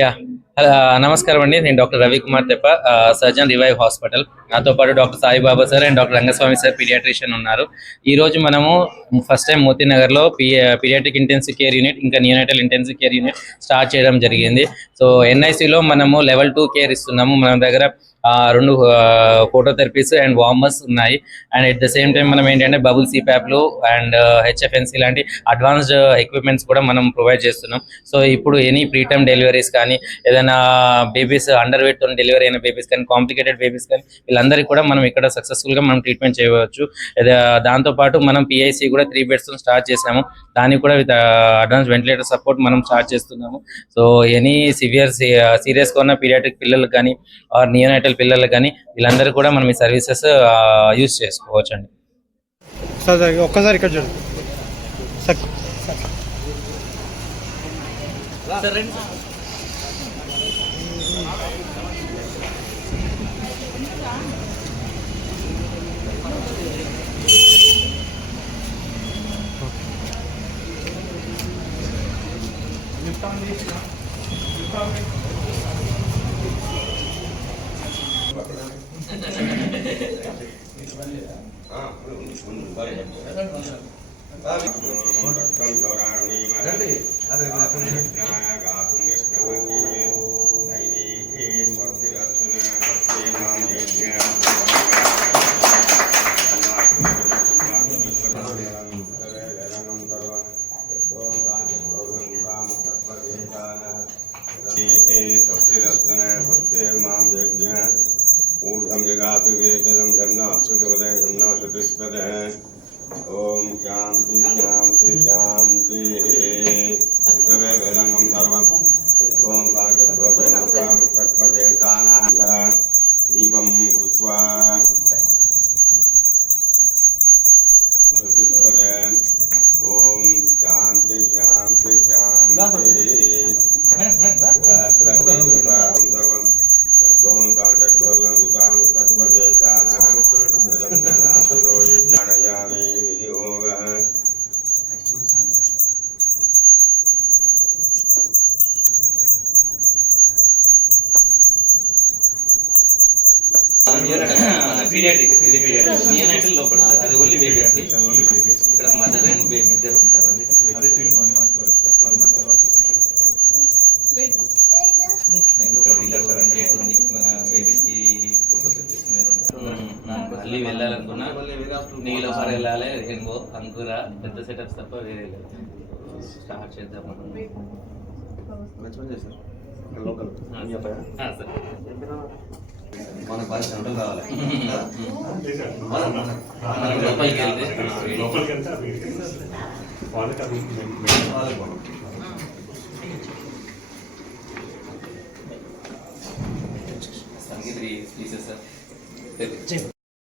Yeah నమస్కారం అండి. నేను డాక్టర్ రవికుమార్ తెప్ప, సర్జన్ రివైవ్ హాస్పిటల్. నాతో పాటు doctor Saibaba sir and doctor Rangaswamy sir paediatrician ఉన్నారు. ఈ రోజు మనము ఫస్ట్ టైం మోతీనగర్ లో పీడియాట్రిక్ ఇంటెన్సివ్ కేర్ యూనిట్ ఇంకా నియోనైటల్ ఇంటెన్సివ్ కేర్ యూనిట్ స్టార్ట్ చేయడం జరిగింది. సో ఎన్ఐసిలో మనము లెవెల్ 2 కేర్ ఇస్తున్నాము. మన దగ్గర రెండు ఫోటోథెరపీస్ అండ్ వార్మర్స్ ఉన్నాయి. And at the same time మనం ఏంటంటే బబుల్ సిప్యాప్లు అండ్ హెచ్ఎఫ్ఎన్సీ లాంటి అడ్వాన్స్డ్ ఎక్విప్మెంట్స్ కూడా మనం ప్రొవైడ్ చేస్తున్నాం. సో ఇప్పుడు ఎనీ ప్రీటర్మ్ డెలివరీస్ కానీ, ఏదైనా బేబీస్ అండర్ వెయిట్ తో డెలివరీ అయిన బేబీస్ కానీ, కాంప్లికేటెడ్ బేబీస్ కానీ, వీళ్ళందరికీ కూడా మనం ఇక్కడ సక్సెస్ఫుల్ గా మనం ట్రీట్మెంట్ చేయవచ్చు. దాంతో పాటు మనం పిఐసి కూడా 3 beds స్టార్ట్ చేసాము. దానికి కూడా విత్ అడ్వాన్స్ వెంటిలేటర్ సపోర్ట్ మనం స్టార్ట్ చేస్తున్నాము. సో ఎనీ సీరియస్ గా ఉన్న పీడియాట్రిక్ పిల్లలకు కానీ ఆర్ నియోనైటల్ పిల్లలకు కానీ వీళ్ళందరూ కూడా మనం ఈ సర్వీసెస్ యూజ్ చేసుకోవచ్చు అండి. ఒక్కసారి ఇక్కడ చూడండి ऊर्धम जगातु वेदम जन्नासुतवदे जन्नासुतिस्पदे ओम शांति शांति शांति तवे वेदंगम सर्वं ओम कांचभोगेनकाम तत्पदेतानः दीपं कृत्वा सुतिस्पदे ओम शांति शांति शांति सर्वं भगवान कांटक भगवान उताम तत्वदेतानः जन्नासुरो यज्ञानयामि विधियोगः నియోనైటల్ లోపల అది ఓన్లీ బేబీస్ ఇక్కడ మదర్ అండ్ బేబీ ఇద్దరు ఉంటారు. మళ్ళీ వెళ్ళాలనుకున్నా నీలోఫర్ వెళ్ళాలి, రెయిన్బో, అంకుర పెద్ద సెటప్స్ తప్ప వేరే లేదు. స్టార్ట్ చేద్దాం మనం. మన 10 గంటలు రావాలి. సంగీత